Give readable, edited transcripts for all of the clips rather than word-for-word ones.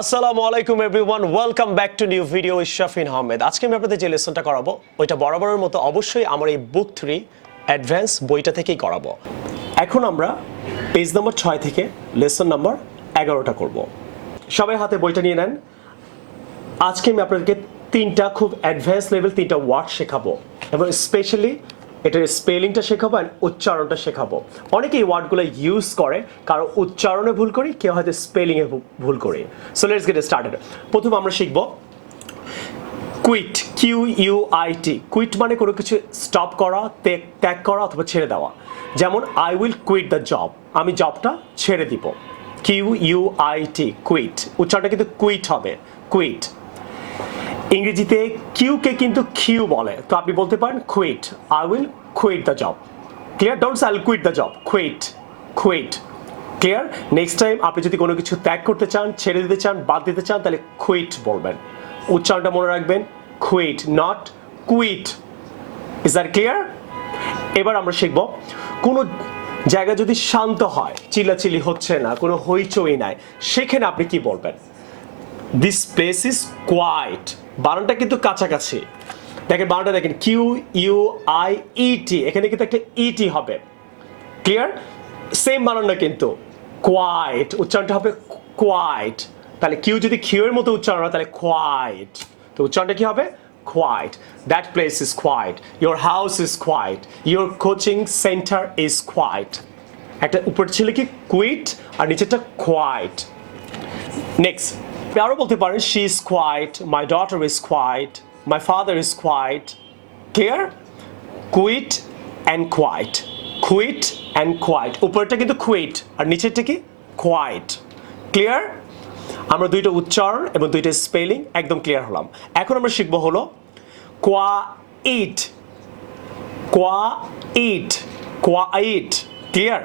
আসসালামু আলাইকুম everyone, welcome back to new video with Shafin Ahmed. আজকে আমি আপনাদের যে লেসনটা করাবো ওইটা বরাবরের মতো অবশ্যই আমার এই বুক 3 অ্যাডভান্স বইটা থেকেই করাবো। এখন আমরা পেজ নাম্বার 6 থেকে লেসন নাম্বার 11টা করব। সবাই হাতে বইটা নিয়ে নেন। আজকে আমি আপনাদেরকে তিনটা খুব অ্যাডভান্স লেভেল তিনটা ওয়ার্ড শেখাবো এবং স্পেশালি এটার স্পেলিংটা শেখাবো আর উচ্চারণটা শেখাবো। অনেকে এই ওয়ার্ডগুলো ইউজ করে, কারো উচ্চারণে ভুল করি, কেউ হয়তো স্পেলিংয়ে ভুল করি। So let's get started. প্রথম আমরা শিখবো কুইট, QUIT। কুইট মানে কোনো কিছু স্টপ করা, ত্যাগ করা অথবা ছেড়ে দেওয়া। যেমন I will quit the job, আমি জবটা ছেড়ে দিব। QUIT, quit. উচ্চারণটা কিন্তু কুইট হবে, কুইট। ইংরেজিতে কিউকে কিন্তু কিউ বলে, তো আপনি বলতে পারেন quit, I will quit the job. Clear? Don't say I will quit the job, quit, quit. Clear? Next time আপনি যদি কোনো কিছু ত্যাগ করতে চান, ছেড়ে দিতে চান, বাদ দিতে চান, তাহলে কুইট বলবেন। উচ্চারণটা মনে রাখবেন, quit, not quit. Is that clear? এবার আমরা শিখব কোনো জায়গা যদি শান্ত হয়, চিল্লাচিল্লি হচ্ছে না, কোনো হইচই নাই, সেখানে আপনি কি বলবেন? This place is quiet. বানানটা কিন্তু কাছাকাছি। দেখেন বানানটা দেখেন, QUIET, এখানে কিন্তু একটা ইটি হবে। ক্লিয়ার? সেম বানান না কিন্তু, কোয়াইট, উচ্চারণটা হবে কোয়াইট। তাহলে কিউ যদি কিউ এর মতো উচ্চারণ হয় তাহলে কোয়াইট, তো উচ্চারণটা কি হবে? Quiet. That place is quiet, your house is quiet, your coaching centre is quiet. একটা উপর ছিল কি কুইট আর নিচেরটা কোয়াইট। নেক্সট আরও বলতে পারেন, she is quiet, my daughter is quiet, my father is quiet. Clear? Quit and quiet, quit and quiet. উপরটা কিন্তু কুইট আর নিচেরটা কি? কোয়াইট। ক্লিয়ার? আমরা দুইটা উচ্চারণ এবং দুইটা স্পেলিং একদম ক্লিয়ার হলাম। এখন আমরা শিখবো হলো কোয়াইট, কোয়াইট, কোয়াইট। ক্লিয়ার?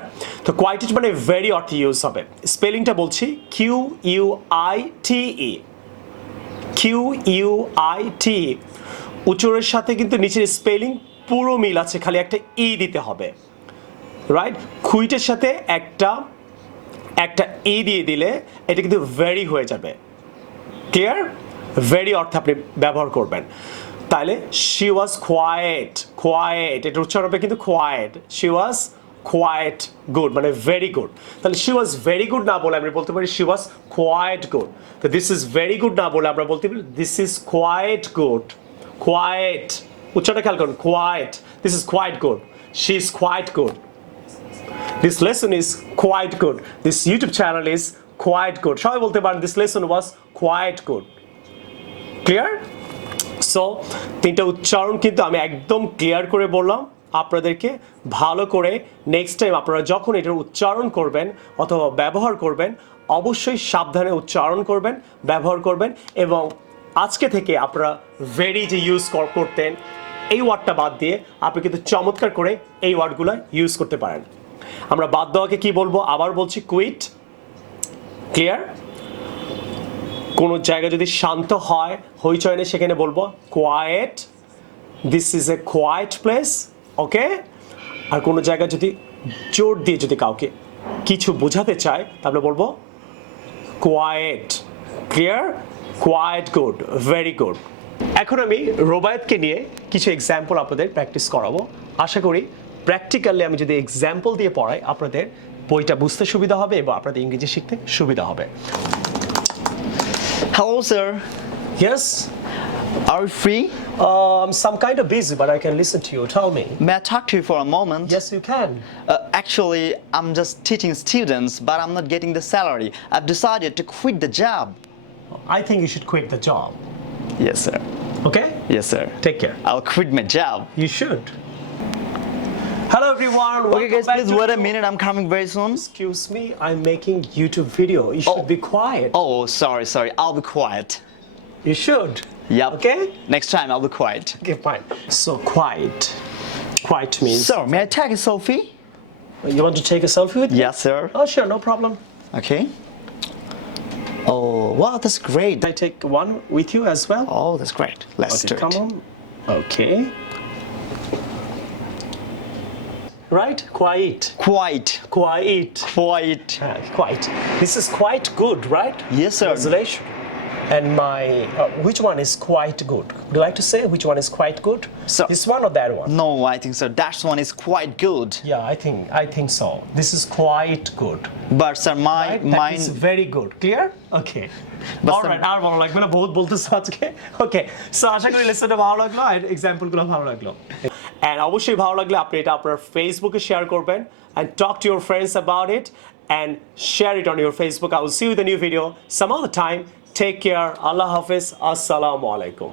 তো কোয়াইট মানে ভেরি অর্থে ইউজ হবে। স্পেলিংটা বলছি, QUITE, QUITE। উচ্চারণের সাথে কিন্তু নিচের স্পেলিং পুরো মিল আছে, খালি একটা ই দিতে হবে। রাইট? কুইটের সাথে একটা ই দিয়ে দিলে এটা কিন্তু ভেরি হয়ে যাবে। ক্লিয়ার? ভেরি অর্থে আপনি ব্যবহার করবেন। তাহলে শি ওয়াজ কোয়াইট, কোয়াইট, এটা উচ্চারণ হবে কিন্তু quite. She was quite good, মানে ভেরি গুড। তাহলে শি ওয়াজ ভেরি গুড না বলে আমরা বলতে পারি শি ওয়াজ কোয়াইট গুড। তো দিস ইজ ভেরি গুড না বলে আমরা বলতে পারি this is quite good. Quite, উচ্চারণটা খেয়াল করুন, quite, this is quite good, she is quite good. This lesson is quite good. This YouTube channel is quite good. সবাই বলতে পারেন this lesson was quite good. Clear? So তিনটা উচ্চারণ কিন্তু আমি একদম ক্লিয়ার করে বললাম আপনাদেরকে। ভালো করে নেক্সট টাইম আপনারা যখন এটার উচ্চারণ করবেন অথবা ব্যবহার করবেন, অবশ্যই সাবধানে উচ্চারণ করবেন, ব্যবহার করবেন। এবং আজকে থেকে আপনারা ভেরি যে ইউজ করতেন, এই ওয়ার্ডটা বাদ দিয়ে আপনি কিন্তু চমৎকার করে এই ওয়ার্ডগুলো ইউজ করতে পারেন। আমরা বাদ দেওয়াকে কি বলবো? আবার বলছি, কুইট। ক্লিয়ার? কোনো জায়গা যদি শান্ত হয়, হইচই নেই, সেখানে বলবো quiet, this is a quiet place. Okay? আর কোনো জায়গা যদি জোর দিয়ে যদি কাউকে কিছু বোঝাতে চায় তাহলে বলবো quite. Clear? Quite good, very good. এখন আমি রোবায়েতকে নিয়ে কিছু এক্সাম্পল আপনাদের প্র্যাকটিস করাবো। আশা করি প্র্যাকটিক্যালি আমি যদি এক্সাম্পল দিয়ে পড়াই আপনাদের বইটা বুঝতে সুবিধা হবে এবং আপনাদের ইংরেজি শিখতে সুবিধা হবে। Hello, sir. Yes? Are you free? I'm some kind of busy, but I can listen to you. Tell me. May I talk to you for a moment? Yes, you can. Actually, I'm just teaching students, but I'm not getting the salary. I've decided to quit the job. I think you should quit the job. Yes, sir. Okay? Yes, sir. Take care. I'll quit my job. You should. Hello everyone. Okay, guys, please wait a minute. I'm coming very soon. Excuse me, I'm making YouTube video. You should be quiet. Oh, sorry. I'll be quiet. You should. Yep. Okay? Next time, I'll be quiet. Okay, fine. So quiet. Quiet means. Sir, may I take a selfie? You want to take a selfie with me? Yes, sir. Oh, sure, no problem. Okay. Oh, wow, that's great. Can I take one with you as well? Oh, that's great. Let's do it. Come on. Okay. right? Quite. Quite. Quite. Quite. Quite. This is quite good, right? Yes, sir. Translation. And my, which one is quite good? Would you like to say which one is quite good? Sir. This one or that one? No, I think so. That one is quite good. Yeah, I think so. This is quite good. But sir, Right? That mine. is very good. Clear? Okay. But Alright, আর ভালো লাগবে না, বহুত বলতেছো আজকে। Okay. So আশা করি লেসনটা ভালো লাগলো আর এক্সাম্পলগুলো ভালো লাগলো। And অবশ্যই ভালো লাগলে আপনি এটা আপনার ফেসবুকে শেয়ার করবেন and talk to your friends about it and share it on your Facebook. I will see you with a new video some other time. Take care. Allah Hafiz. Assalamu alaikum.